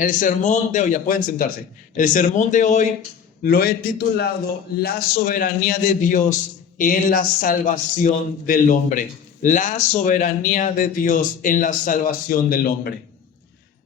El sermón de hoy, ya pueden sentarse. El sermón de hoy lo he titulado La soberanía de Dios en la salvación del hombre. La soberanía de Dios en la salvación del hombre.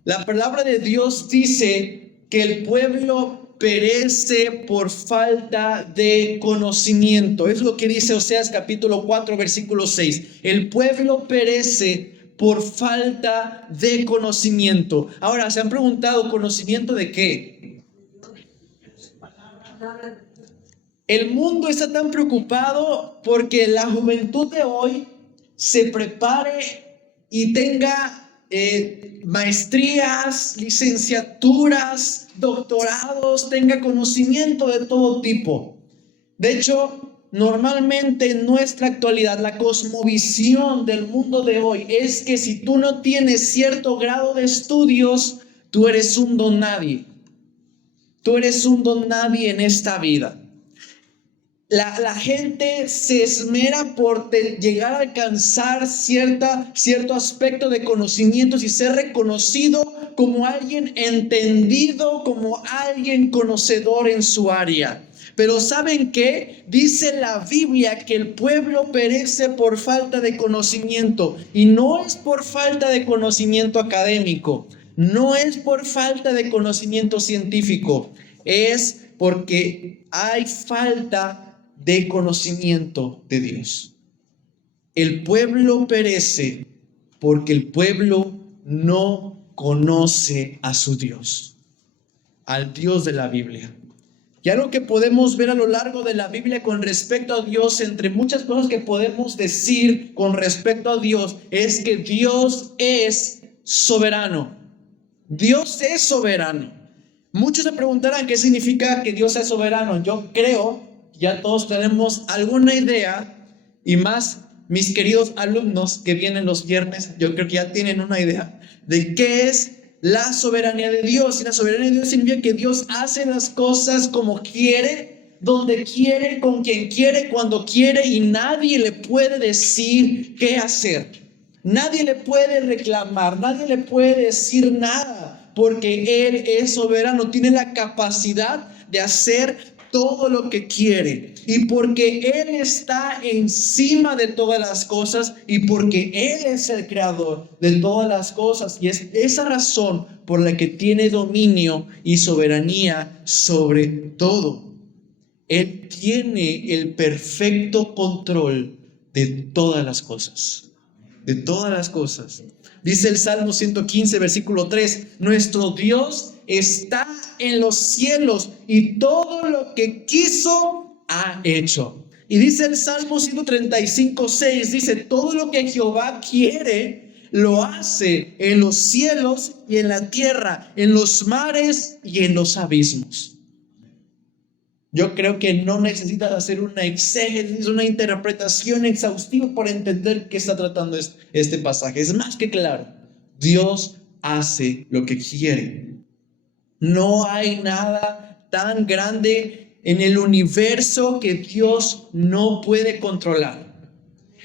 La palabra de Dios dice que el pueblo perece por falta de conocimiento. Es lo que dice Oseas capítulo 4, versículo 6. El pueblo perece por falta de conocimiento. Ahora, ¿se han preguntado conocimiento de qué? El mundo está tan preocupado porque la juventud de hoy se prepare y tenga maestrías, licenciaturas, doctorados, tenga conocimiento de todo tipo. De hecho, normalmente en nuestra actualidad, la cosmovisión del mundo de hoy es que si tú no tienes cierto grado de estudios, tú eres un don nadie. Tú eres un don nadie en esta vida. La gente se esmera por llegar a alcanzar cierto aspecto de conocimientos y ser reconocido como alguien entendido, como alguien conocedor en su área. Pero ¿saben qué? Dice la Biblia que el pueblo perece por falta de conocimiento. Y no es por falta de conocimiento académico, no es por falta de conocimiento científico, es porque hay falta de conocimiento de Dios. El pueblo perece porque el pueblo no conoce a su Dios, al Dios de la Biblia. Y algo que podemos ver a lo largo de la Biblia con respecto a Dios, entre muchas cosas que podemos decir con respecto a Dios, es que Dios es soberano. Dios es soberano. Muchos se preguntarán qué significa que Dios es soberano. Yo creo ya todos tenemos alguna idea, y más mis queridos alumnos que vienen los viernes, yo creo que ya tienen una idea de qué es la soberanía de Dios. Y la soberanía de Dios significa que Dios hace las cosas como quiere, donde quiere, con quien quiere, cuando quiere, y nadie le puede decir qué hacer. Nadie le puede reclamar, nadie le puede decir nada, porque Él es soberano, tiene la capacidad de hacer todo lo que quiere, y porque Él está encima de todas las cosas, y porque Él es el creador de todas las cosas, y es esa razón por la que tiene dominio y soberanía sobre todo. Él tiene el perfecto control de todas las cosas, de todas las cosas. Dice el Salmo 115, versículo 3, nuestro Dios está en los cielos y todo lo que quiso ha hecho. Y dice el Salmo 135, 6, dice, todo lo que Jehová quiere, lo hace en los cielos y en la tierra, en los mares y en los abismos. Yo creo que no necesitas hacer una exégesis, una interpretación exhaustiva para entender qué está tratando este pasaje. Es más que claro. Dios hace lo que quiere. No hay nada tan grande en el universo que Dios no puede controlar.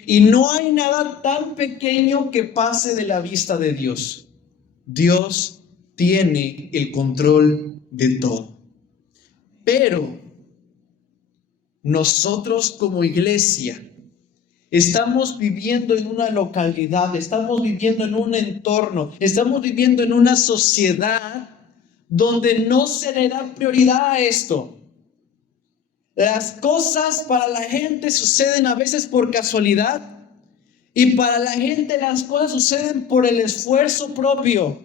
Y no hay nada tan pequeño que pase de la vista de Dios. Dios tiene el control de todo. Pero nosotros como iglesia estamos viviendo en una localidad, estamos viviendo en un entorno, estamos viviendo en una sociedad donde no se le da prioridad a esto. Las cosas para la gente suceden a veces por casualidad, y para la gente las cosas suceden por el esfuerzo propio.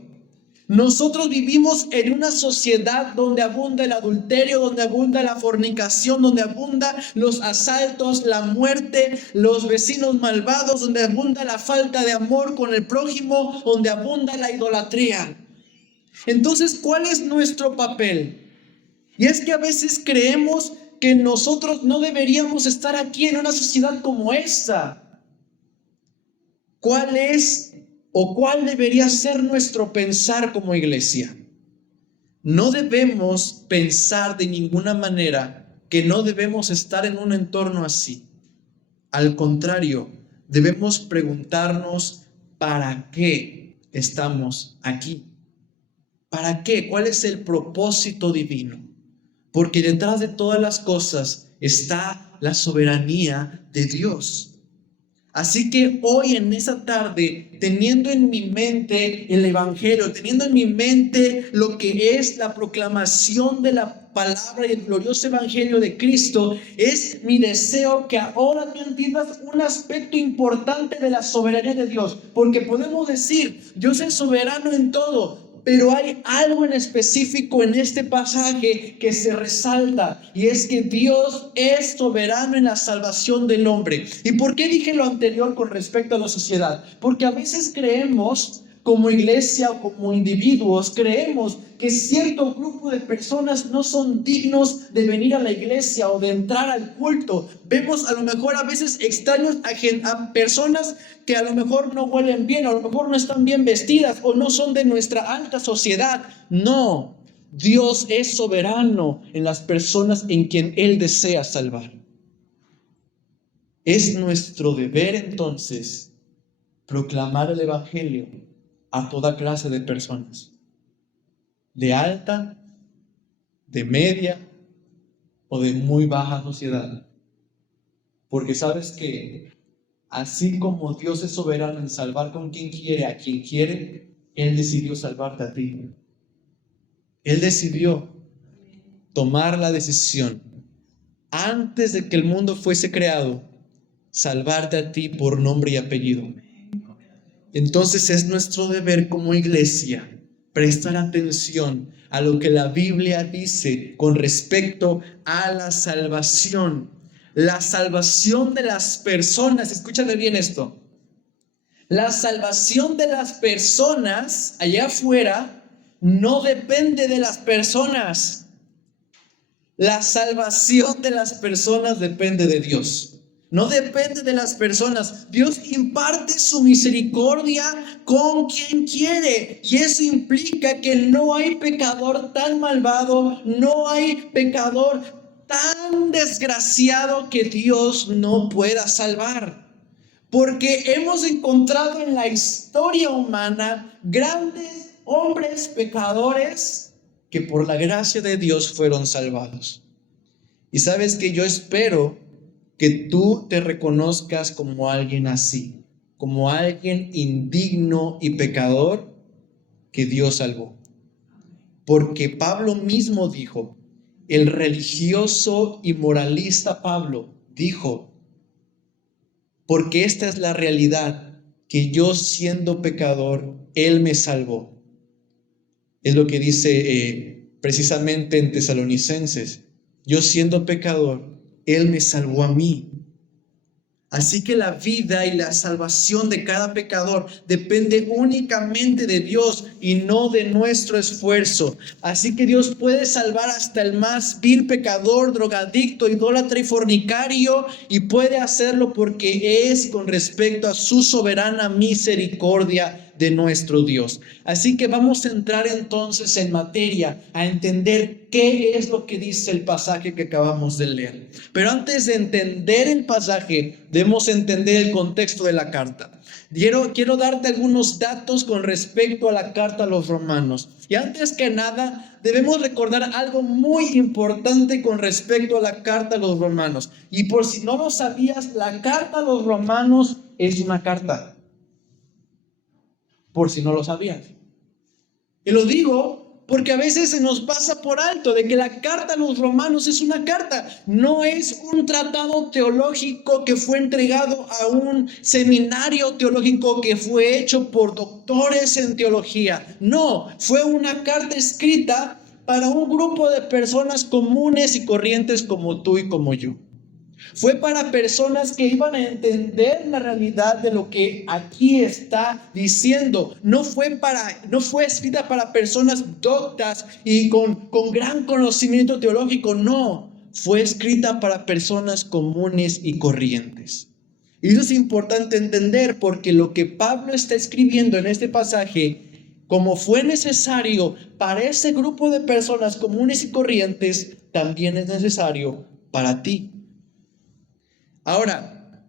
Nosotros vivimos en una sociedad donde abunda el adulterio, donde abunda la fornicación, donde abunda los asaltos, la muerte, los vecinos malvados, donde abunda la falta de amor con el prójimo, donde abunda la idolatría. Entonces, ¿cuál es nuestro papel? Y es que a veces creemos que nosotros no deberíamos estar aquí en una sociedad como esta. ¿Cuál es o cuál debería ser nuestro pensar como iglesia? No debemos pensar de ninguna manera que no debemos estar en un entorno así. Al contrario, debemos preguntarnos ¿para qué estamos aquí? ¿Para qué? ¿Cuál es el propósito divino? Porque detrás de todas las cosas está la soberanía de Dios. Así que hoy en esa tarde, teniendo en mi mente el Evangelio, teniendo en mi mente lo que es la proclamación de la palabra y el glorioso Evangelio de Cristo, es mi deseo que ahora tú entiendas un aspecto importante de la soberanía de Dios. Porque podemos decir, Dios es soberano en todo, pero hay algo en específico en este pasaje que se resalta, y es que Dios es soberano en la salvación del hombre. ¿Y por qué dije lo anterior con respecto a la sociedad? Porque a veces creemos, como iglesia o como individuos, creemos que cierto grupo de personas no son dignos de venir a la iglesia o de entrar al culto. Vemos a lo mejor a veces extraños a personas que a lo mejor no huelen bien, o a lo mejor no están bien vestidas, o no son de nuestra alta sociedad. No, Dios es soberano en las personas en quien Él desea salvar. Es nuestro deber entonces proclamar el Evangelio a toda clase de personas, de alta, de media o de muy baja sociedad. Porque sabes que así como Dios es soberano en salvar con quien quiere, a quien quiere, Él decidió salvarte a ti. Él decidió tomar la decisión, antes de que el mundo fuese creado, salvarte a ti por nombre y apellido. Entonces es nuestro deber como iglesia prestar atención a lo que la Biblia dice con respecto a la salvación. La salvación de las personas, escúchame bien esto. La salvación de las personas allá afuera no depende de las personas. La salvación de las personas depende de Dios. No depende de las personas. Dios imparte su misericordia con quien quiere. Y eso implica que no hay pecador tan malvado, no hay pecador tan desgraciado que Dios no pueda salvar. Porque hemos encontrado en la historia humana grandes hombres pecadores que por la gracia de Dios fueron salvados. Y sabes que yo espero que tú te reconozcas como alguien así, como alguien indigno y pecador que Dios salvó. Porque Pablo mismo dijo, el religioso y moralista Pablo dijo, porque esta es la realidad, que yo siendo pecador, Él me salvó. Es lo que dice precisamente en Tesalonicenses. Yo siendo pecador, Él me salvó a mí. Así que la vida y la salvación de cada pecador depende únicamente de Dios y no de nuestro esfuerzo. Así que Dios puede salvar hasta el más vil pecador, drogadicto, idólatra y fornicario, y puede hacerlo porque es con respecto a su soberana misericordia de nuestro Dios. Así que vamos a entrar entonces en materia, a entender qué es lo que dice el pasaje que acabamos de leer. Pero antes de entender el pasaje, debemos entender el contexto de la carta. Quiero darte algunos datos con respecto a la carta a los romanos. Y antes que nada, debemos recordar algo muy importante con respecto a la carta a los romanos. Y por si no lo sabías, la carta a los romanos es una carta. Por si no lo sabías. Y lo digo porque a veces se nos pasa por alto de que la carta a los romanos es una carta, no es un tratado teológico que fue entregado a un seminario teológico que fue hecho por doctores en teología. No, fue una carta escrita para un grupo de personas comunes y corrientes como tú y como yo. Fue para personas que iban a entender la realidad de lo que aquí está diciendo. No fue escrita para personas doctas y con gran conocimiento teológico. No, fue escrita para personas comunes y corrientes. Y eso es importante entender porque lo que Pablo está escribiendo en este pasaje, como fue necesario para ese grupo de personas comunes y corrientes, también es necesario para ti. Ahora,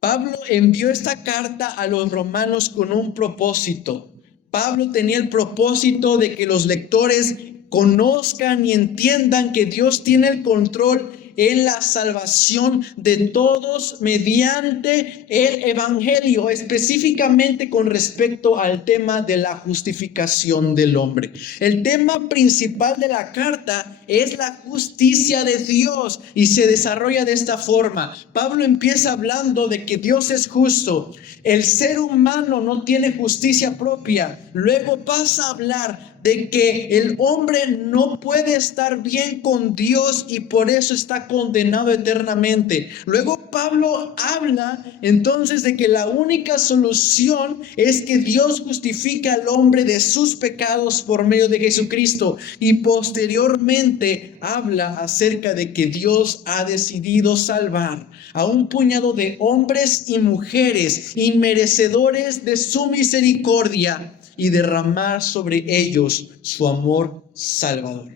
Pablo envió esta carta a los romanos con un propósito, Pablo tenía el propósito de que los lectores conozcan y entiendan que Dios tiene el control en la salvación de todos mediante el evangelio, específicamente con respecto al tema de la justificación del hombre. El tema principal de la carta es la justicia de Dios y se desarrolla de esta forma. Pablo empieza hablando de que Dios es justo. El ser humano no tiene justicia propia. Luego pasa a hablar de que el hombre no puede estar bien con Dios y por eso está condenado eternamente. Luego Pablo habla entonces de que la única solución es que Dios justifica al hombre de sus pecados por medio de Jesucristo, y posteriormente habla acerca de que Dios ha decidido salvar a un puñado de hombres y mujeres inmerecedores de su misericordia y derramar sobre ellos su amor salvador.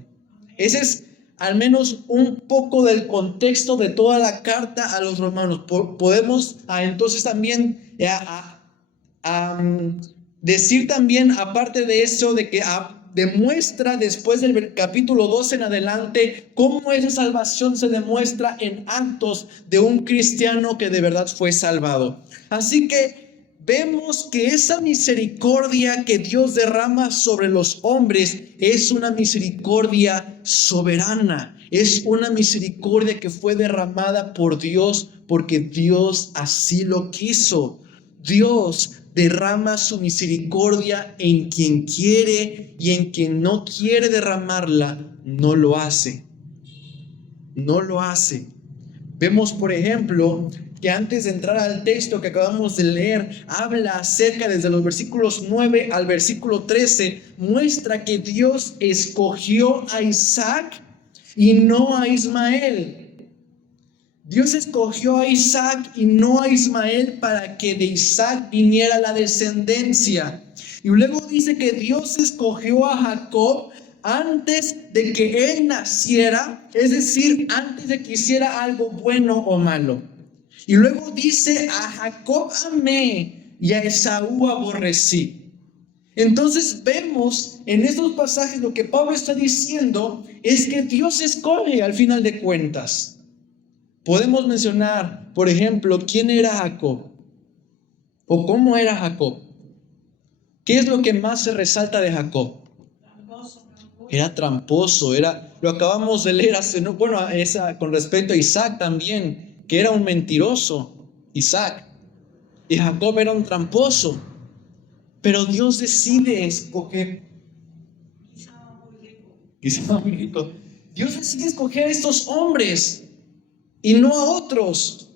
Ese es al menos un poco del contexto de toda la carta a los romanos. Podemos entonces también decir también, aparte de eso, de que demuestra después del capítulo 12 en adelante cómo esa salvación se demuestra en actos de un cristiano que de verdad fue salvado. Así que vemos que esa misericordia que Dios derrama sobre los hombres es una misericordia soberana, es una misericordia que fue derramada por Dios porque Dios así lo quiso. Dios derrama su misericordia en quien quiere, y en quien no quiere derramarla no lo hace. No lo hace. Vemos, por ejemplo, que antes de entrar al texto que acabamos de leer, habla acerca desde los versículos 9 al versículo 13, muestra que Dios escogió a Isaac y no a Ismael. Dios escogió a Isaac y no a Ismael para que de Isaac viniera la descendencia. Y luego dice que Dios escogió a Jacob antes de que él naciera, es decir, antes de que hiciera algo bueno o malo. Y luego dice: a Jacob amé y a Esaú aborrecí. Entonces vemos en estos pasajes lo que Pablo está diciendo es que Dios escoge al final de cuentas. Podemos mencionar, por ejemplo, quién era Jacob o cómo era Jacob. ¿Qué es lo que más se resalta de Jacob? Era tramposo, lo acabamos de leer con respecto a Isaac también, que era un mentiroso, Isaac, y Jacob era un tramposo. Pero Dios decide escoger. Dios decide escoger a estos hombres y no a otros.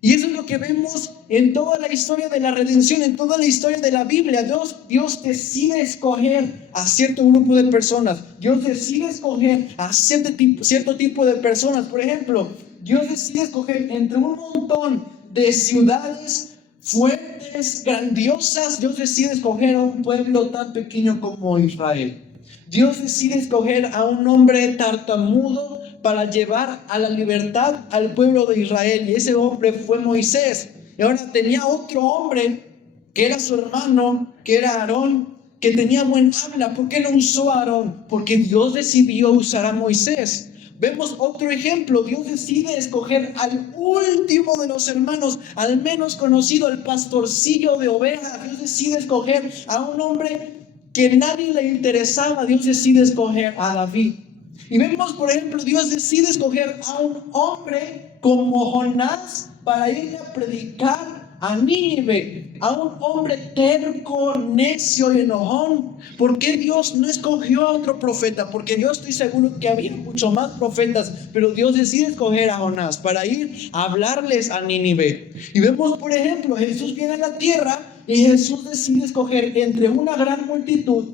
Y eso es lo que vemos en toda la historia de la redención, en toda la historia de la Biblia. Dios decide escoger a cierto grupo de personas. Dios decide escoger a cierto tipo de personas. Por ejemplo, Dios decide escoger entre un montón de ciudades fuertes, grandiosas. Dios decide escoger a un pueblo tan pequeño como Israel. Dios decide escoger a un hombre tartamudo para llevar a la libertad al pueblo de Israel, y ese hombre fue Moisés. Y ahora tenía otro hombre que era su hermano, que era Aarón, que tenía buen habla. ¿Por qué no usó a Aarón? Porque Dios decidió usar a Moisés. Vemos otro ejemplo. Dios decide escoger al último de los hermanos, al menos conocido, el pastorcillo de ovejas. Dios decide escoger a un hombre que nadie le interesaba. Dios decide escoger a David. Y vemos, por ejemplo, Dios decide escoger a un hombre como Jonás para ir a predicar a Nínive, a un hombre terco, necio y enojón. ¿Por qué Dios no escogió a otro profeta? Porque yo estoy seguro que había mucho más profetas, pero Dios decide escoger a Jonás para ir a hablarles a Nínive. Y vemos, por ejemplo, Jesús viene a la tierra y Jesús decide escoger entre una gran multitud.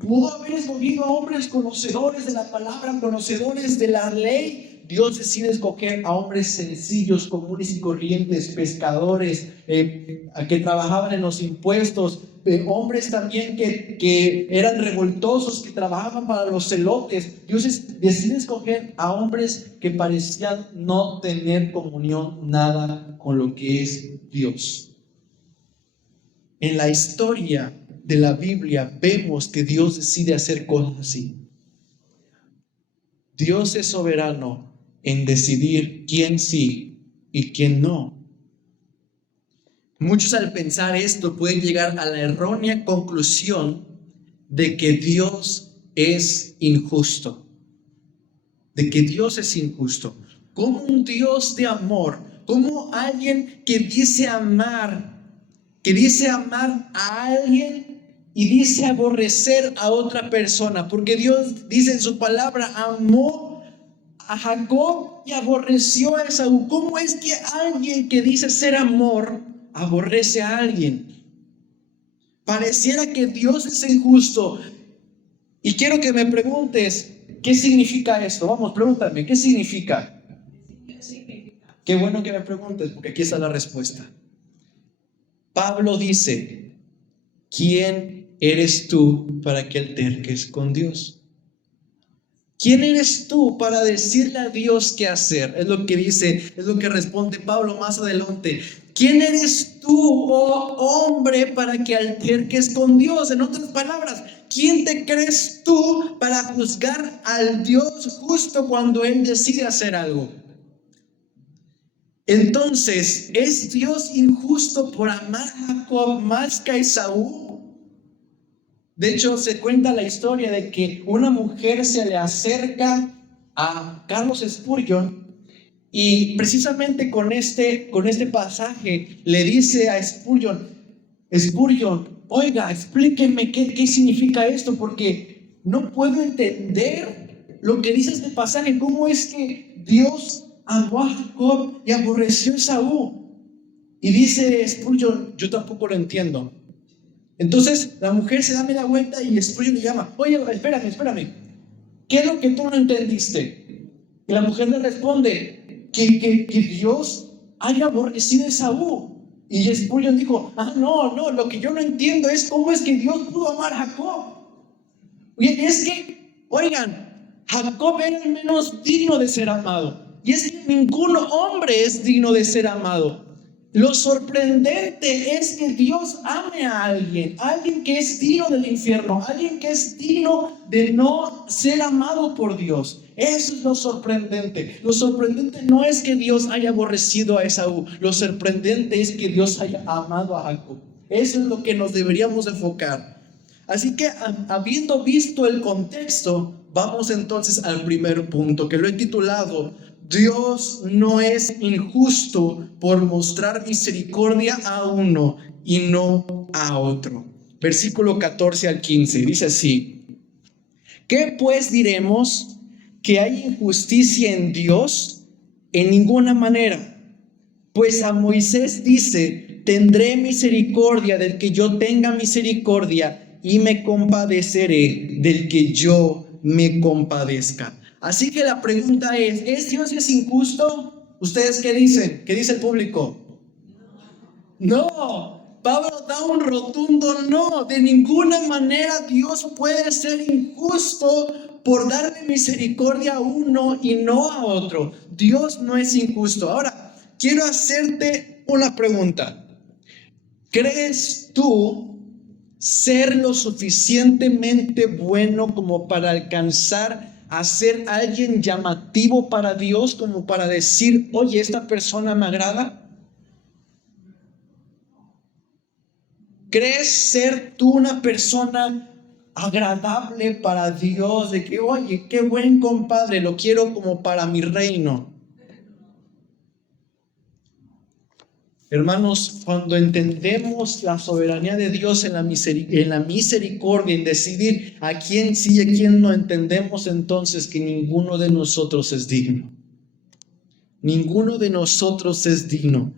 Pudo haber escogido a hombres conocedores de la palabra, conocedores de la ley. Dios decide escoger a hombres sencillos, comunes y corrientes, pescadores, que trabajaban en los impuestos, hombres también que eran revoltosos, que trabajaban para los celotes. Dios decide escoger a hombres que parecían no tener comunión nada con lo que es Dios. En la historia de la Biblia vemos que Dios decide hacer cosas así. Dios es soberano en decidir quién sí y quién no. Muchos al pensar esto pueden llegar a la errónea conclusión de que Dios es injusto. De que Dios es injusto. Como un Dios de amor, como alguien que dice amar a alguien y dice aborrecer a otra persona, porque Dios dice en su palabra, amó a Jacob y aborreció a Esaú. ¿Cómo es que alguien que dice ser amor aborrece a alguien? Pareciera que Dios es injusto. Y quiero que me preguntes, ¿qué significa esto? Vamos, pregúntame, ¿qué significa? Qué bueno que me preguntes, porque aquí está la respuesta. Pablo dice, ¿quién eres tú para que alterques con Dios? ¿Quién eres tú para decirle a Dios qué hacer? Es lo que dice, es lo que responde Pablo más adelante. ¿Quién eres tú, oh hombre, para que alterques con Dios? En otras palabras, ¿quién te crees tú para juzgar al Dios justo cuando Él decide hacer algo? Entonces, ¿es Dios injusto por amar a Jacob más que a Esaú? De hecho, se cuenta la historia de que una mujer se le acerca a Carlos Spurgeon y precisamente con este pasaje le dice a Spurgeon, oiga, explíqueme qué significa esto, porque no puedo entender lo que dice este pasaje. ¿Cómo es que Dios amó a Jacob y aborreció a Esaú? Y dice Spurgeon, yo tampoco lo entiendo. Entonces la mujer se da media vuelta y Spurgeon le llama, oye, espérame, ¿qué es lo que tú no entendiste? Y la mujer le responde, que Dios haya aborrecido a Esaú. Y Spurgeon dijo, no, lo que yo no entiendo es cómo es que Dios pudo amar a Jacob. Y es que, oigan, Jacob era el menos digno de ser amado. Y es que ningún hombre es digno de ser amado. Lo sorprendente es que Dios ame a alguien que es digno del infierno, alguien que es digno de no ser amado por Dios. Eso es lo sorprendente. Lo sorprendente no es que Dios haya aborrecido a Esaú, lo sorprendente es que Dios haya amado a Jacob. Eso es lo que nos deberíamos enfocar. Así que, habiendo visto el contexto, vamos entonces al primer punto, que lo he titulado: Dios no es injusto por mostrar misericordia a uno y no a otro. Versículo 14 al 15, dice así: ¿qué pues diremos? ¿Que hay injusticia en Dios? En ninguna manera. Pues a Moisés dice: tendré misericordia del que yo tenga misericordia y me compadeceré del que yo me compadezca. Así que la pregunta ¿es Dios injusto? ¿Ustedes qué dicen? ¿Qué dice el público? No, Pablo da un rotundo no. De ninguna manera Dios puede ser injusto por darle misericordia a uno y no a otro. Dios no es injusto. Ahora, quiero hacerte una pregunta. ¿Crees tú ser lo suficientemente bueno como para alcanzar a ser alguien llamativo para Dios, como para decir, oye, esta persona me agrada? ¿Crees ser tú una persona agradable para Dios? De que, oye, qué buen compadre, lo quiero como para mi reino. Hermanos, cuando entendemos la soberanía de Dios en la misericordia, en decidir a quién sí y a quién no, entendemos entonces que ninguno de nosotros es digno. Ninguno de nosotros es digno.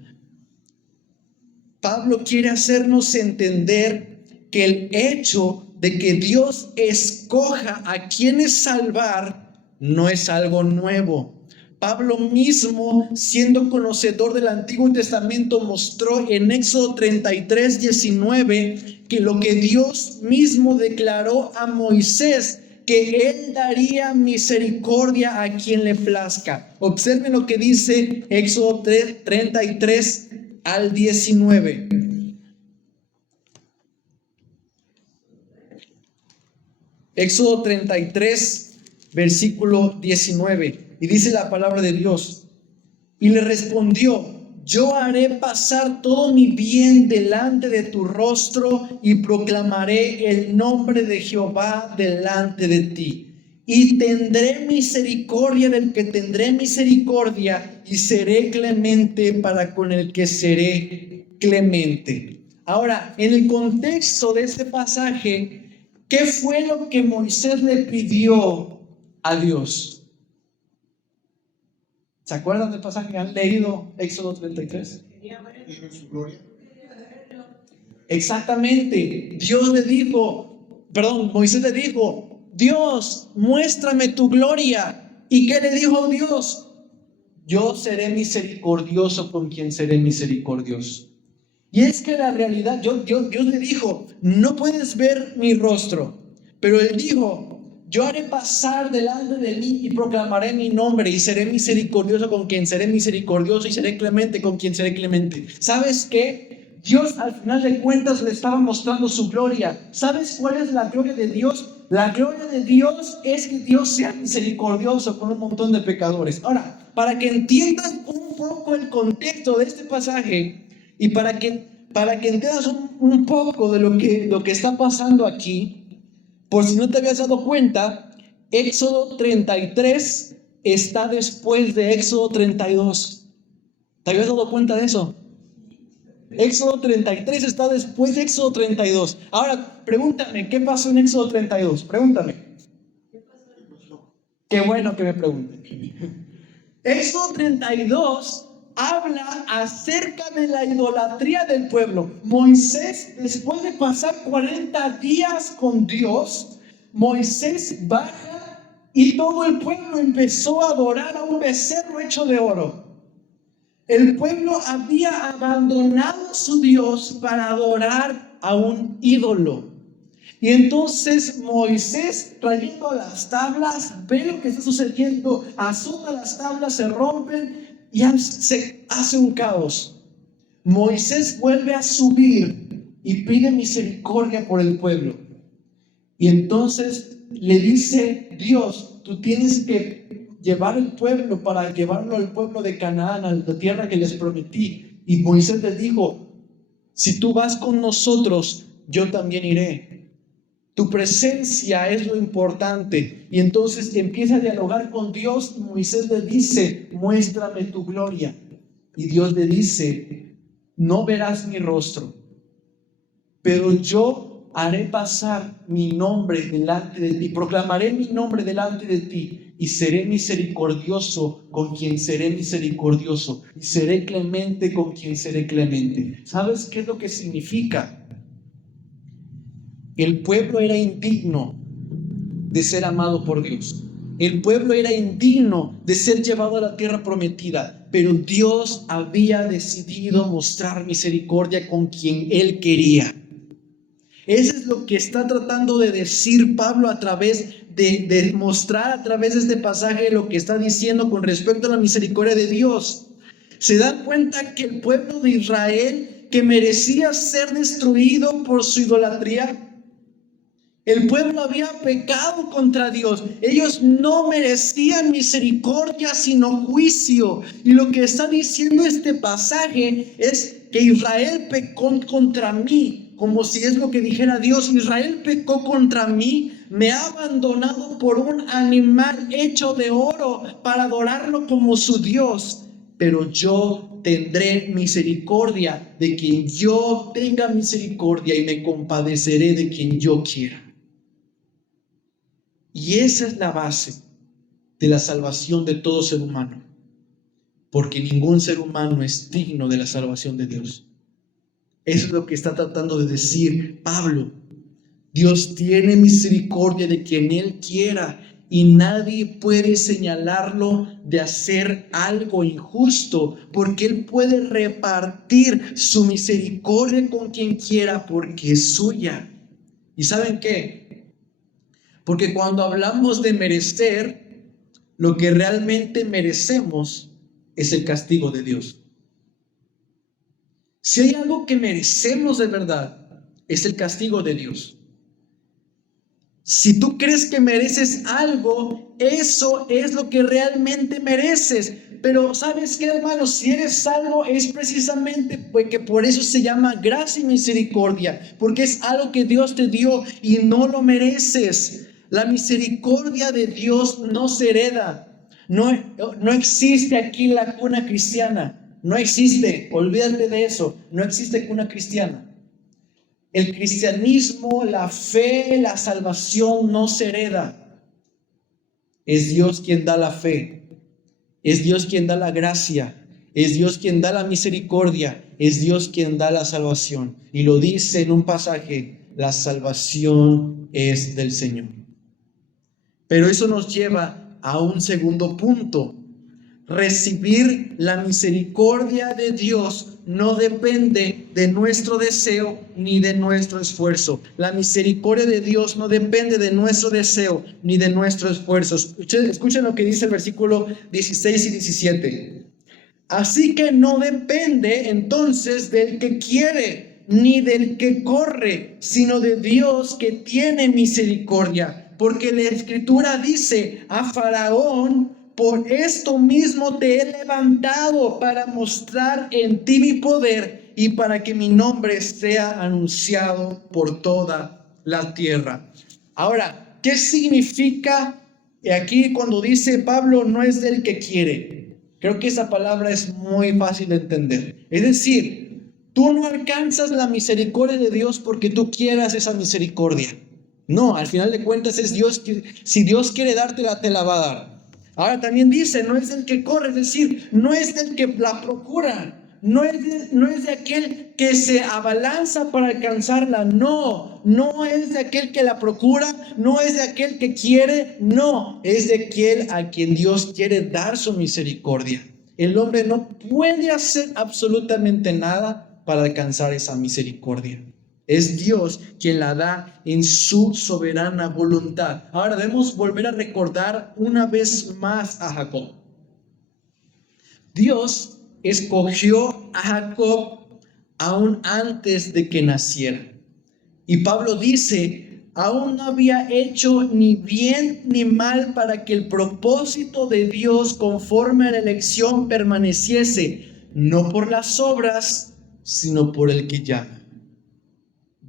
Pablo quiere hacernos entender que el hecho de que Dios escoja a quienes salvar no es algo nuevo. Pablo mismo, siendo conocedor del Antiguo Testamento, mostró en Éxodo 33:19 que lo que Dios mismo declaró a Moisés, que él daría misericordia a quien le plazca. Observen lo que dice Éxodo 33 al 19. Éxodo 33, versículo 19. Y dice la palabra de Dios: y le respondió: yo haré pasar todo mi bien delante de tu rostro y proclamaré el nombre de Jehová delante de ti. Y tendré misericordia del que tendré misericordia y seré clemente para con el que seré clemente. Ahora, en el contexto de este pasaje, ¿qué fue lo que Moisés le pidió a Dios? ¿Se acuerdan del pasaje? ¿Han leído Éxodo 33? Exactamente. Moisés le dijo: Dios, muéstrame tu gloria. ¿Y qué le dijo Dios? Yo seré misericordioso con quien seré misericordioso. Y es que la realidad, Dios le dijo: no puedes ver mi rostro. Pero él dijo: yo haré pasar delante de mí y proclamaré mi nombre y seré misericordioso con quien seré misericordioso y seré clemente con quien seré clemente. ¿Sabes qué? Dios al final de cuentas le estaba mostrando su gloria. ¿Sabes cuál es la gloria de Dios? La gloria de Dios es que Dios sea misericordioso con un montón de pecadores. Ahora, para que entiendas un poco el contexto de este pasaje y para que entiendas un poco de lo que está pasando aquí, por si no te habías dado cuenta, Éxodo 33 está después de Éxodo 32. ¿Te habías dado cuenta de eso? Éxodo 33 está después de Éxodo 32. Ahora, pregúntame, ¿qué pasó en Éxodo 32? Pregúntame. Qué bueno que me pregunten. Éxodo 32 habla acerca de la idolatría del pueblo. Moisés, después de pasar 40 días con Dios, Moisés baja y todo el pueblo empezó a adorar a un becerro hecho de oro. El pueblo había abandonado a su Dios para adorar a un ídolo. Y entonces Moisés, trayendo las tablas, ve lo que está sucediendo, azota las tablas, se rompen y se hace un caos. Moisés vuelve a subir y pide misericordia por el pueblo. Y entonces le dice Dios: tú tienes que llevar el pueblo para llevarlo al pueblo de Canaán, a la tierra que les prometí. Y Moisés les dijo: si tú vas con nosotros, yo también iré. Tu presencia es lo importante. Y entonces empieza a dialogar con Dios y Moisés le dice: muéstrame tu gloria. Y Dios le dice: no verás mi rostro, pero yo haré pasar mi nombre delante de ti, proclamaré mi nombre delante de ti y seré misericordioso con quien seré misericordioso y seré clemente con quien seré clemente. ¿Sabes qué es lo que significa? El pueblo era indigno de ser amado por Dios. El pueblo era indigno de ser llevado a la tierra prometida, pero Dios había decidido mostrar misericordia con quien Él quería. Eso es lo que está tratando de decir Pablo a través de mostrar a través de este pasaje lo que está diciendo con respecto a la misericordia de Dios. ¿Se dan cuenta que el pueblo de Israel, que merecía ser destruido por su idolatría, el pueblo había pecado contra Dios? Ellos no merecían misericordia, sino juicio. Y lo que está diciendo este pasaje es que Israel pecó contra mí, como si es lo que dijera Dios: Israel pecó contra mí, me ha abandonado por un animal hecho de oro para adorarlo como su Dios. Pero yo tendré misericordia de quien yo tenga misericordia y me compadeceré de quien yo quiera. Y esa es la base de la salvación de todo ser humano, porque ningún ser humano es digno de la salvación de Dios. Eso es lo que está tratando de decir Pablo. Dios tiene misericordia de quien Él quiera y nadie puede señalarlo de hacer algo injusto, porque Él puede repartir su misericordia con quien quiera porque es suya. ¿Y saben qué? Porque cuando hablamos de merecer, lo que realmente merecemos es el castigo de Dios. Si hay algo que merecemos de verdad, es el castigo de Dios. Si tú crees que mereces algo, eso es lo que realmente mereces. Pero ¿sabes qué, hermano? Si eres salvo es precisamente porque por eso se llama gracia y misericordia, porque es algo que Dios te dio y no lo mereces. La misericordia de Dios no se hereda. No existe aquí la cuna cristiana. No existe. Olvídate de eso. No existe cuna cristiana. El cristianismo, la fe, la salvación no se hereda. Es Dios quien da la fe. Es Dios quien da la gracia. Es Dios quien da la misericordia. Es Dios quien da la salvación. Y lo dice en un pasaje, la salvación es del Señor. Pero eso nos lleva a un segundo punto. Recibir la misericordia de Dios no depende de nuestro deseo ni de nuestro esfuerzo. La misericordia de Dios no depende de nuestro deseo ni de nuestro esfuerzo. Escuchen lo que dice el versículo 16 y 17. Así que no depende entonces del que quiere ni del que corre, sino de Dios que tiene misericordia. Porque la Escritura dice a Faraón: por esto mismo te he levantado para mostrar en ti mi poder y para que mi nombre sea anunciado por toda la tierra. Ahora, ¿qué significa aquí cuando dice Pablo no es del que quiere? Creo que esa palabra es muy fácil de entender. Es decir, tú no alcanzas la misericordia de Dios porque tú quieras esa misericordia. No, al final de cuentas es Dios que, si Dios quiere dártela, te la va a dar. Ahora también dice, no es del que corre, es decir, no es del que la procura, no es de aquel que se abalanza para alcanzarla, no es de aquel que la procura, no es de aquel que quiere, no, es de aquel a quien Dios quiere dar su misericordia. El hombre no puede hacer absolutamente nada para alcanzar esa misericordia. Es Dios quien la da en su soberana voluntad. Ahora debemos volver a recordar una vez más a Jacob. Dios escogió a Jacob aún antes de que naciera. Y Pablo dice, aún no había hecho ni bien ni mal para que el propósito de Dios conforme a la elección permaneciese, no por las obras, sino por el que llama.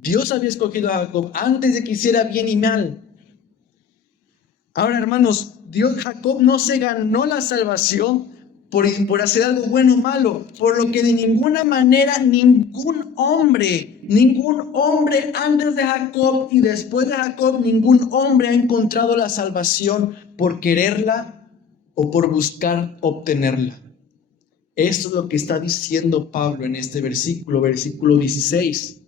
Dios había escogido a Jacob antes de que hiciera bien y mal. Ahora, hermanos, Jacob no se ganó la salvación por hacer algo bueno o malo, por lo que de ninguna manera ningún hombre antes de Jacob y después de Jacob, ningún hombre ha encontrado la salvación por quererla o por buscar obtenerla. Esto es lo que está diciendo Pablo en este versículo 16.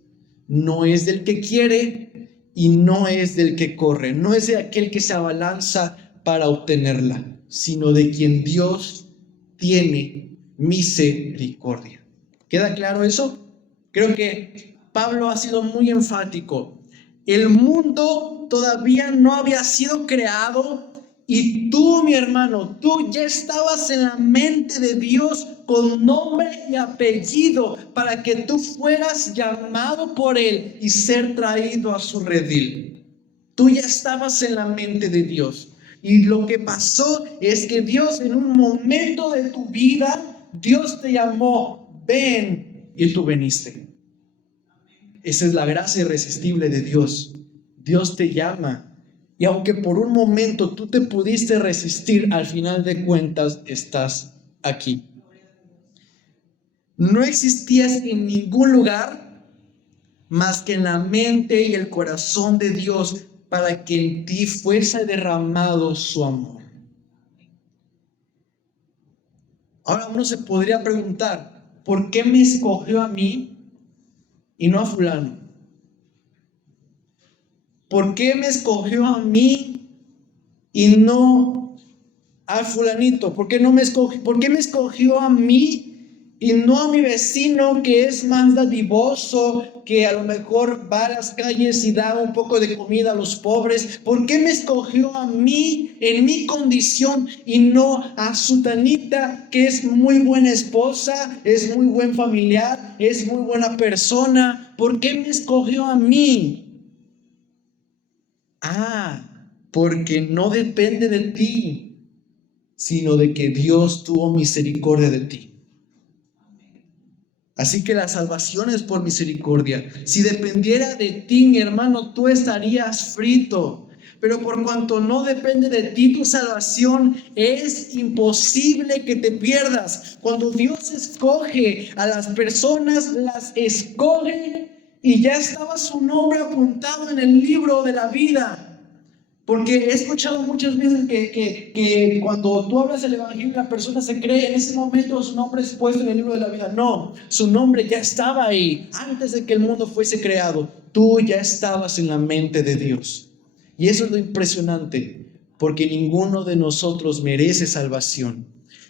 No es del que quiere y no es del que corre, no es de aquel que se abalanza para obtenerla, sino de quien Dios tiene misericordia. ¿Queda claro eso? Creo que Pablo ha sido muy enfático. El mundo todavía no había sido creado y tú, mi hermano, tú ya estabas en la mente de Dios con nombre y apellido para que tú fueras llamado por Él y ser traído a su redil. Tú ya estabas en la mente de Dios. Y lo que pasó es que Dios en un momento de tu vida, Dios te llamó, ven, y tú veniste. Esa es la gracia irresistible de Dios. Dios te llama. Y aunque por un momento tú te pudiste resistir, al final de cuentas estás aquí. No existías en ningún lugar más que en la mente y el corazón de Dios para que en ti fuese derramado su amor. Ahora uno se podría preguntar, ¿por qué me escogió a mí y no a fulano? ¿Por qué me escogió a mí y no a fulanito? ¿Por qué me escogió a mí y no a mi vecino que es más dadivoso, que a lo mejor va a las calles y da un poco de comida a los pobres? ¿Por qué me escogió a mí en mi condición y no a sutanita que es muy buena esposa, es muy buen familiar, es muy buena persona? ¿Por qué me escogió a mí? Porque no depende de ti, sino de que Dios tuvo misericordia de ti. Así que la salvación es por misericordia. Si dependiera de ti, mi hermano, tú estarías frito. Pero por cuanto no depende de ti tu salvación, es imposible que te pierdas. Cuando Dios escoge a las personas, las escoge y ya estaba su nombre apuntado en el libro de la vida. Porque he escuchado muchas veces que cuando tú hablas del Evangelio, la persona se cree en ese momento su nombre es puesto en el libro de la vida. No, su nombre ya estaba ahí antes de que el mundo fuese creado. Tú ya estabas en la mente de Dios. Y eso es lo impresionante, porque ninguno de nosotros merece salvación.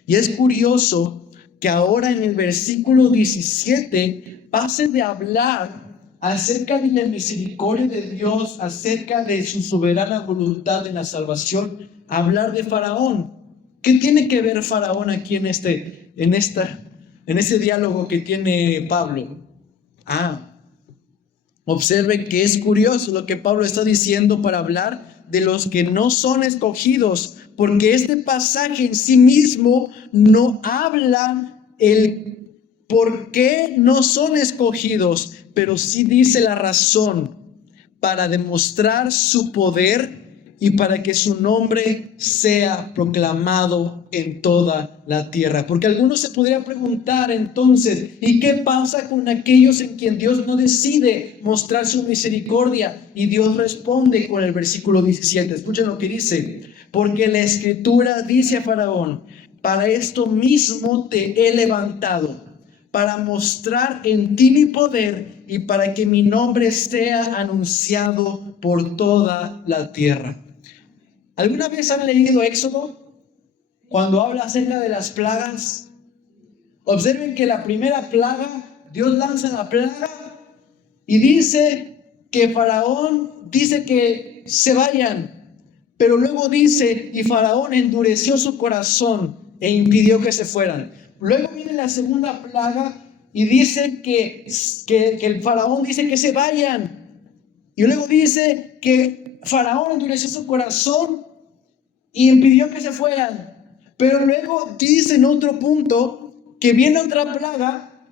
Y es curioso que ahora en el versículo 17 pase de hablar acerca de la misericordia de Dios, acerca de su soberana voluntad en la salvación, hablar de Faraón. ¿Qué tiene que ver Faraón aquí en ese diálogo que tiene Pablo? Observen que es curioso lo que Pablo está diciendo para hablar de los que no son escogidos, porque este pasaje en sí mismo no habla el por qué no son escogidos, pero sí dice la razón para demostrar su poder y para que su nombre sea proclamado en toda la tierra. Porque algunos se podrían preguntar entonces, ¿y qué pasa con aquellos en quien Dios no decide mostrar su misericordia? Y Dios responde con el versículo 17. Escuchen lo que dice: porque la Escritura dice a Faraón, para esto mismo te he levantado, para mostrar en ti mi poder y para que mi nombre sea anunciado por toda la tierra. ¿Alguna vez han leído Éxodo? Cuando habla acerca de las plagas, observen que la primera plaga, Dios lanza la plaga y dice que Faraón dice que se vayan, pero luego dice, y Faraón endureció su corazón e impidió que se fueran. Luego viene la segunda plaga y dice que el Faraón dice que se vayan. Y luego dice que Faraón endureció su corazón y impidió que se fueran. Pero luego dice en otro punto que viene otra plaga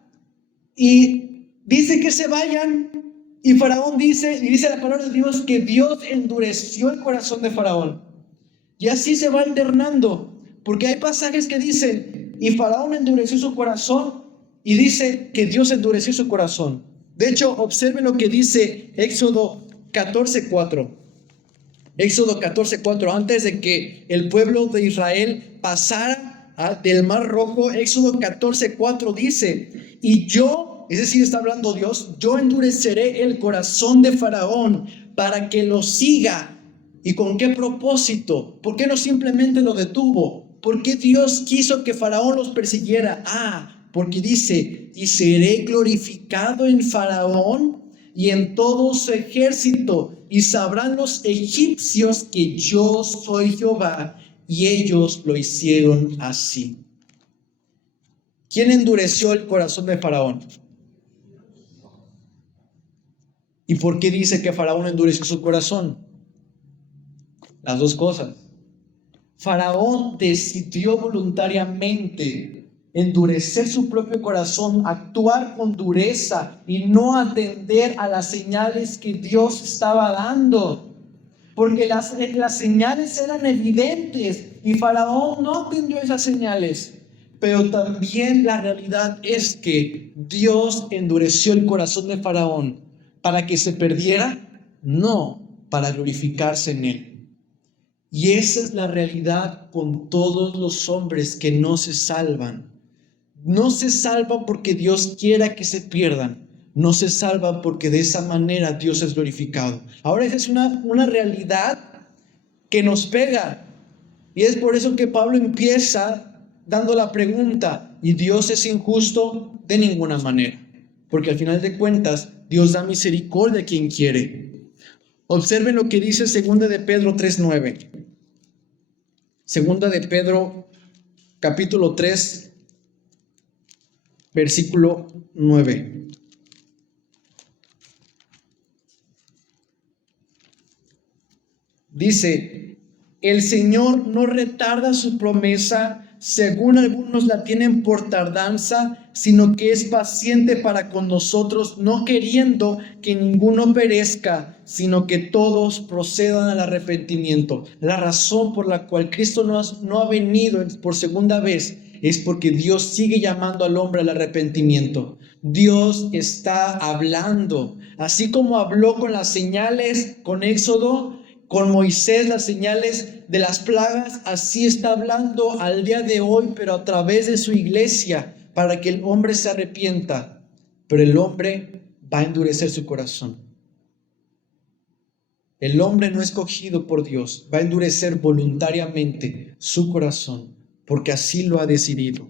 y dice que se vayan. Y Faraón dice, y dice la palabra de Dios, que Dios endureció el corazón de Faraón. Y así se va alternando, porque hay pasajes que dicen, y Faraón endureció su corazón, y dice que Dios endureció su corazón. De hecho, observen lo que dice Éxodo 14:4. Éxodo 14:4, antes de que el pueblo de Israel pasara del Mar Rojo, Éxodo 14:4 dice, y yo, es decir, está hablando Dios, yo endureceré el corazón de Faraón para que lo siga. ¿Y con qué propósito? ¿Por qué no simplemente lo detuvo? ¿Por qué Dios quiso que Faraón los persiguiera? Porque dice, y seré glorificado en Faraón y en todo su ejército, y sabrán los egipcios que yo soy Jehová. Y ellos lo hicieron así. ¿Quién endureció el corazón de Faraón? ¿Y por qué dice que Faraón endureció su corazón? Las dos cosas. Faraón decidió voluntariamente endurecer su propio corazón, actuar con dureza y no atender a las señales que Dios estaba dando. Porque las señales eran evidentes y Faraón no atendió esas señales. Pero también la realidad es que Dios endureció el corazón de Faraón para que se perdiera, no para glorificarse en él. Y esa es la realidad con todos los hombres que no se salvan. No se salvan porque Dios quiera que se pierdan. No se salvan porque de esa manera Dios es glorificado. Ahora esa es una realidad que nos pega. Y es por eso que Pablo empieza dando la pregunta, ¿y Dios es injusto? De ninguna manera. Porque al final de cuentas, Dios da misericordia a quien quiere. Observen lo que dice 2 de Pedro 3:9. Segunda de Pedro, capítulo 3, versículo 9. Dice, el Señor no retarda su promesa, según algunos la tienen por tardanza, sino que es paciente para con nosotros, no queriendo que ninguno perezca, sino que todos procedan al arrepentimiento. La razón por la cual Cristo no ha venido por segunda vez es porque Dios sigue llamando al hombre al arrepentimiento. Dios está hablando, así como habló con las señales, con Éxodo, con Moisés, las señales de las plagas, así está hablando al día de hoy, pero a través de su iglesia, para que el hombre se arrepienta. Pero el hombre va a endurecer su corazón. El hombre no escogido por Dios va a endurecer voluntariamente su corazón, porque así lo ha decidido.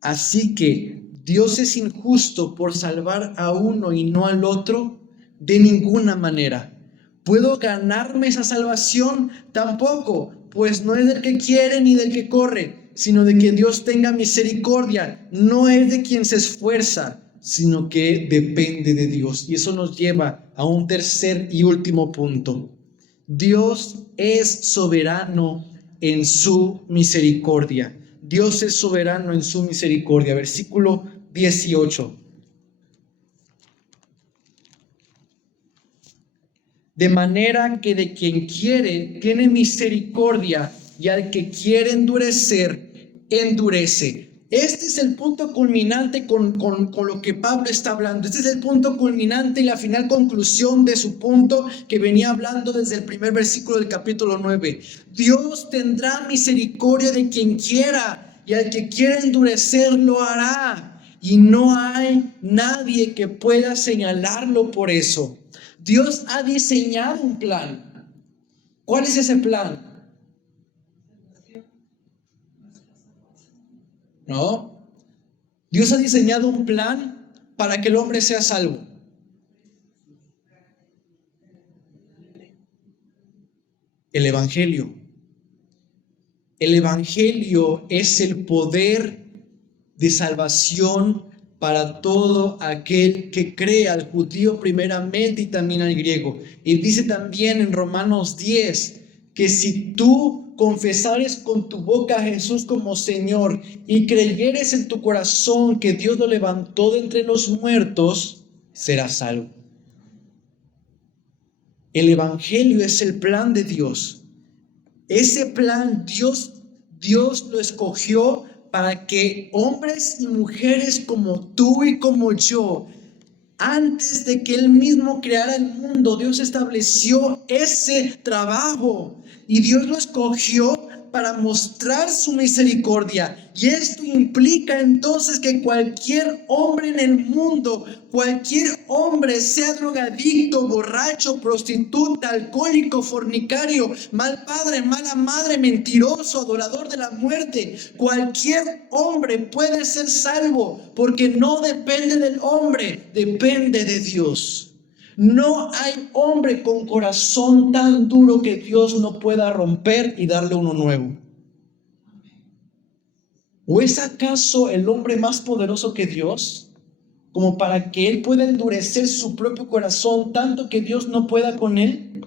Así que Dios es injusto por salvar a uno y no al otro, de ninguna manera. ¿Puedo ganarme esa salvación? Tampoco, pues no es del que quiere ni del que corre, sino de que Dios tenga misericordia. No es de quien se esfuerza, sino que depende de Dios. Y eso nos lleva a un tercer y último punto. Dios es soberano en su misericordia. Dios es soberano en su misericordia. Versículo 18. De manera que de quien quiere tiene misericordia, y al que quiere endurecer, endurece. Este es el punto culminante con lo que Pablo está hablando. Este es el punto culminante y la final conclusión de su punto que venía hablando desde el primer versículo del capítulo 9. Dios tendrá misericordia de quien quiera, y al que quiera endurecer lo hará. Y no hay nadie que pueda señalarlo por eso. Dios ha diseñado un plan. ¿Cuál es ese plan? No. Dios ha diseñado un plan para que el hombre sea salvo. El Evangelio. El Evangelio es el poder de salvación para todo aquel que cree, al judío primeramente y también al griego. Y dice también en Romanos 10 que si tú confesares con tu boca a Jesús como Señor y creyeres en tu corazón que Dios lo levantó de entre los muertos, serás salvo. El Evangelio es el plan de Dios. Ese plan Dios lo escogió para que hombres y mujeres como tú y como yo, antes de que Él mismo creara el mundo, Dios estableció ese trabajo y Dios lo escogió para mostrar su misericordia. Y esto implica entonces que cualquier hombre en el mundo, cualquier hombre, sea drogadicto, borracho, prostituta, alcohólico, fornicario, mal padre, mala madre, mentiroso, adorador de la muerte, cualquier hombre puede ser salvo, porque no depende del hombre, depende de Dios. No hay hombre con corazón tan duro que Dios no pueda romper y darle uno nuevo. ¿O es acaso el hombre más poderoso que Dios, como para que él pueda endurecer su propio corazón tanto que Dios no pueda con él?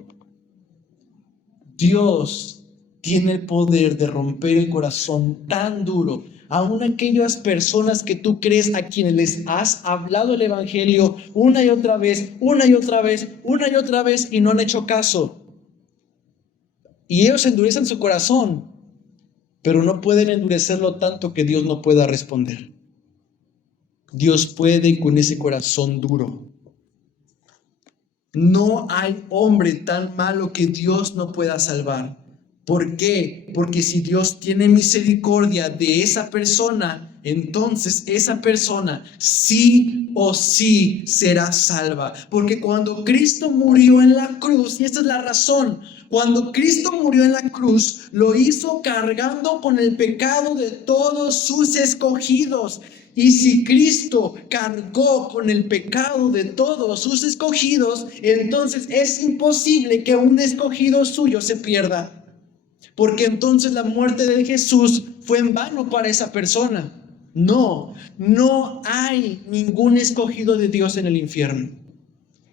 Dios tiene el poder de romper el corazón tan duro. Aún aquellas personas que tú crees, a quienes les has hablado el Evangelio una y otra vez, una y otra vez, una y otra vez, y no han hecho caso. Y ellos endurecen su corazón, pero no pueden endurecerlo tanto que Dios no pueda responder. Dios puede con ese corazón duro. No hay hombre tan malo que Dios no pueda salvar. ¿Por qué? Porque si Dios tiene misericordia de esa persona, entonces esa persona sí o sí será salva. Porque cuando Cristo murió en la cruz, y esta es la razón, cuando Cristo murió en la cruz, lo hizo cargando con el pecado de todos sus escogidos. Y si Cristo cargó con el pecado de todos sus escogidos, entonces es imposible que un escogido suyo se pierda. Porque entonces la muerte de Jesús fue en vano para esa persona. No hay ningún escogido de Dios en el infierno.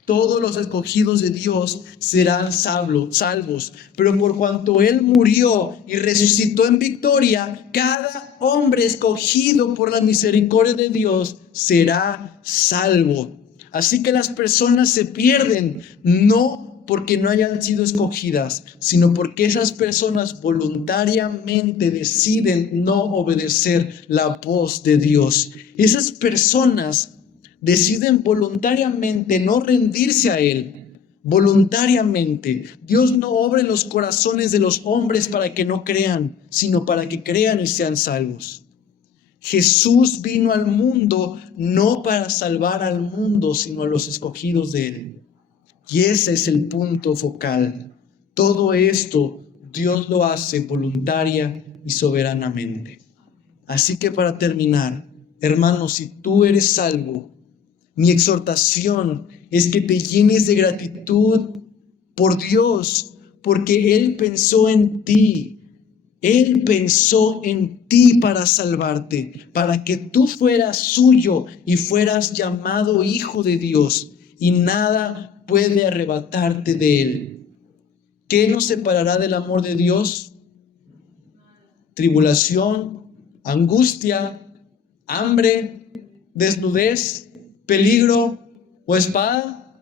todos los escogidos de Dios serán salvos. Pero por cuanto Él murió y resucitó en victoria, cada hombre escogido por la misericordia de Dios será salvo. Así que las personas se pierden, no porque no hayan sido escogidas, sino porque esas personas voluntariamente deciden no obedecer la voz de Dios. Esas personas deciden voluntariamente no rendirse a Él, voluntariamente. Dios no obra en los corazones de los hombres para que no crean, sino para que crean y sean salvos. Jesús vino al mundo no para salvar al mundo, sino a los escogidos de Él. Y ese es el punto focal. Todo esto Dios lo hace voluntaria y soberanamente. Así que para terminar, hermanos, si tú eres salvo, mi exhortación es que te llenes de gratitud por Dios, porque Él pensó en ti. Él pensó en ti para salvarte, para que tú fueras suyo y fueras llamado hijo de Dios, y nada puede arrebatarte de Él. ¿Qué nos separará del amor de Dios? Tribulación, angustia, hambre, desnudez, peligro o espada.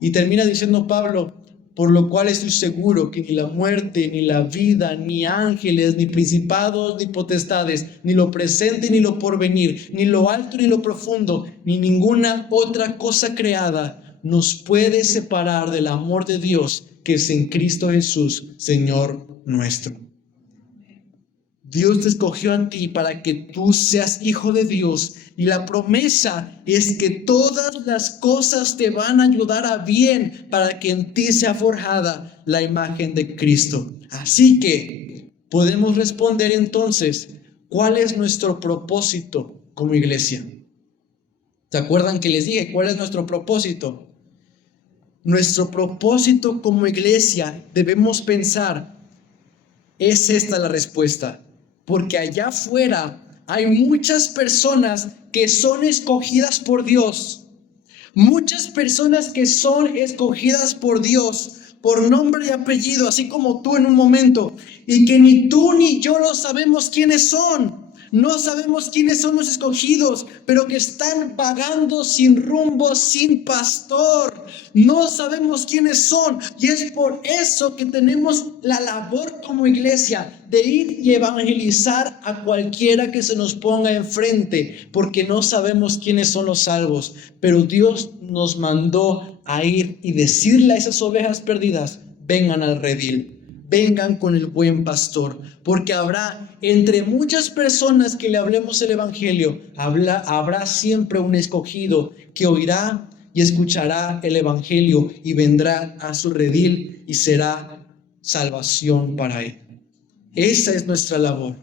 Y termina diciendo Pablo: por lo cual estoy seguro que ni la muerte, ni la vida, ni ángeles, ni principados, ni potestades, ni lo presente, ni lo porvenir, ni lo alto, ni lo profundo, ni ninguna otra cosa creada nos puede separar del amor de Dios que es en Cristo Jesús, Señor nuestro. Dios te escogió a ti para que tú seas hijo de Dios, y la promesa es que todas las cosas te van a ayudar a bien para que en ti sea forjada la imagen de Cristo. Así que podemos responder entonces, ¿cuál es nuestro propósito como iglesia? ¿Se acuerdan que les dije cuál es nuestro propósito? Nuestro propósito como iglesia, debemos pensar, es esta la respuesta. Porque allá afuera hay muchas personas que son escogidas por Dios. Muchas personas que son escogidas por Dios por nombre y apellido, así como tú en un momento. Y que ni tú ni yo lo sabemos quiénes son. No sabemos quiénes son los escogidos, pero que están vagando sin rumbo, sin pastor. No sabemos quiénes son, y es por eso que tenemos la labor como iglesia de ir y evangelizar a cualquiera que se nos ponga enfrente, porque no sabemos quiénes son los salvos. Pero Dios nos mandó a ir y decirle a esas ovejas perdidas: vengan al redil. Vengan con el buen pastor, porque habrá entre muchas personas que le hablemos el evangelio, habrá siempre un escogido que oirá y escuchará el evangelio y vendrá a su redil y será salvación para él. Esa es nuestra labor.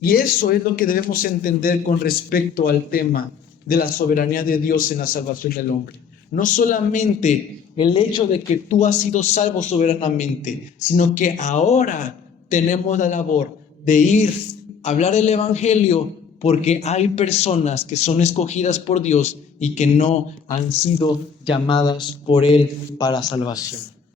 Y eso es lo que debemos entender con respecto al tema de la soberanía de Dios en la salvación del hombre. No solamente el hecho de que tú has sido salvo soberanamente, sino que ahora tenemos la labor de ir a hablar el evangelio, porque hay personas que son escogidas por Dios y que no han sido llamadas por Él para salvación.